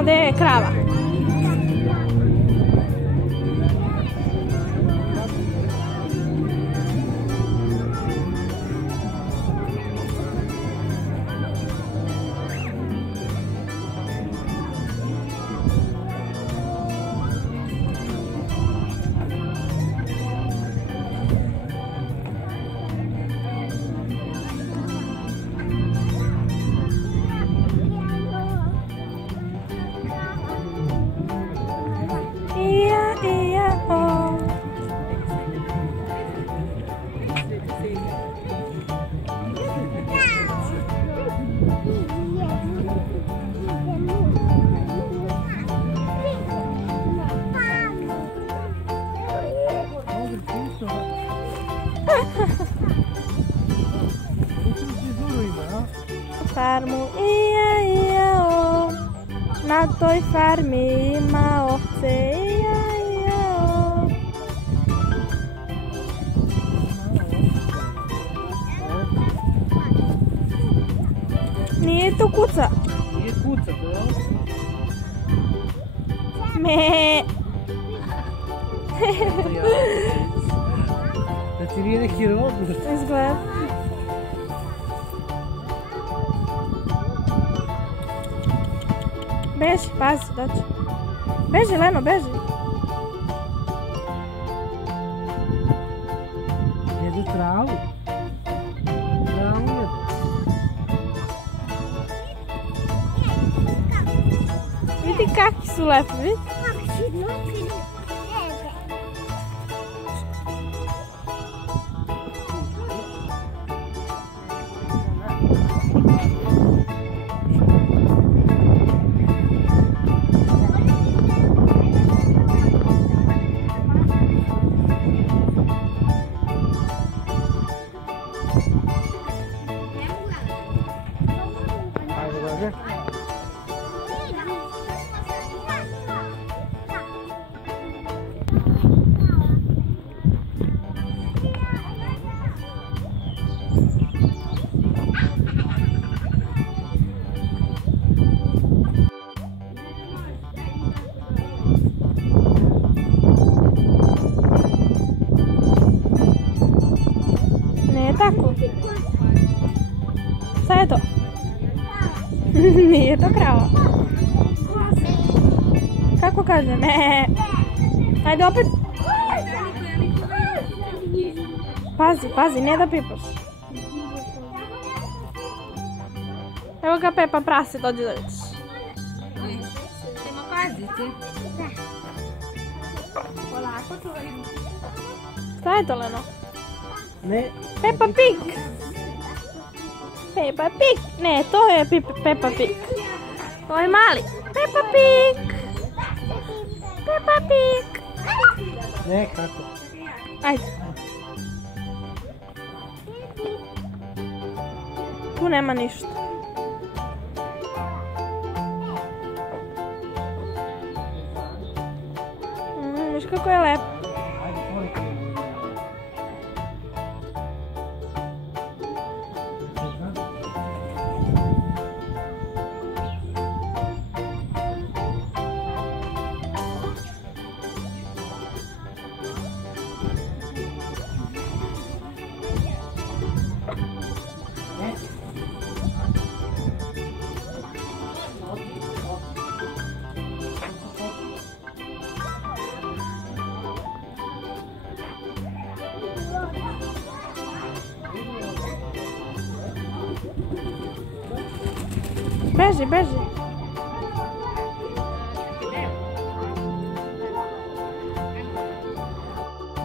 tamo gdje je krava. Farmu o. Na toj farmi ima ovce o. Nije to kuca. Nije kuca, to je ovce. Me. Da ti nije neki robot. Izgleda. Beži, pazi, doći. Beži, Leno, beži. Jedu travu. Travu jedu. Vidi kakvi su lepi, vidi. Tako. Šta je to? Nije to krava. Kako kaže? Ne. Ajde opet. Pazi, pazi, ne da pipaš. Evo ga Pepa prase, dođi da vidiš. Ćemo paziti. Polako to vidim. Šta je to, Leno? Ne. Peppa Pig! Peppa Pig! Ne, to je Peppa Pig. To je mali. Peppa Pig! Peppa Pig! Ne, kako? Ajde. Tu nema ništa. Viš kako je lepo. Beži, beži.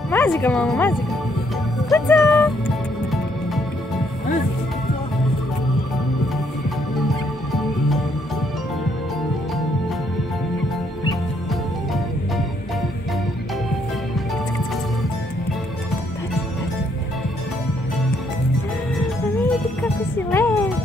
Mazi ga, mama, mazi ga. Kuca! Vidi kako si lep.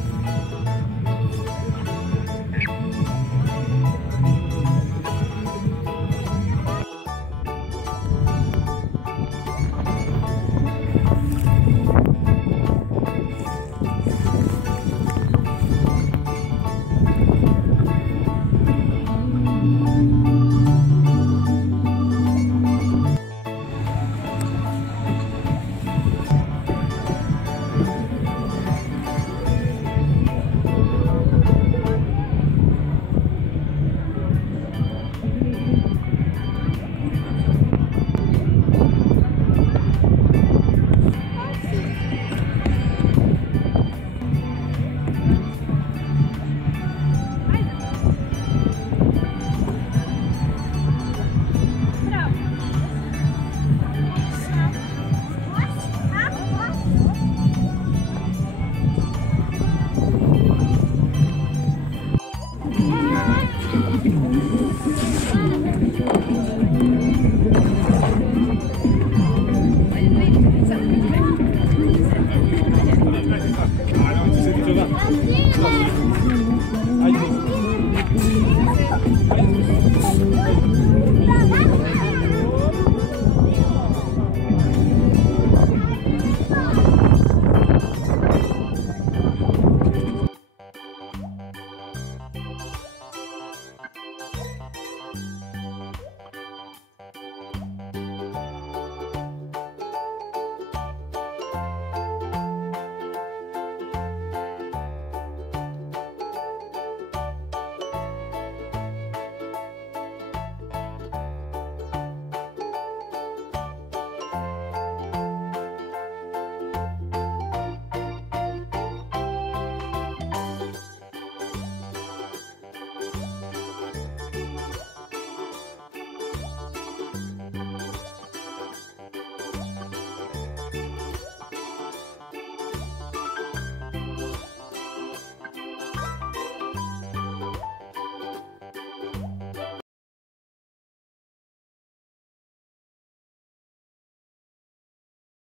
Ajde.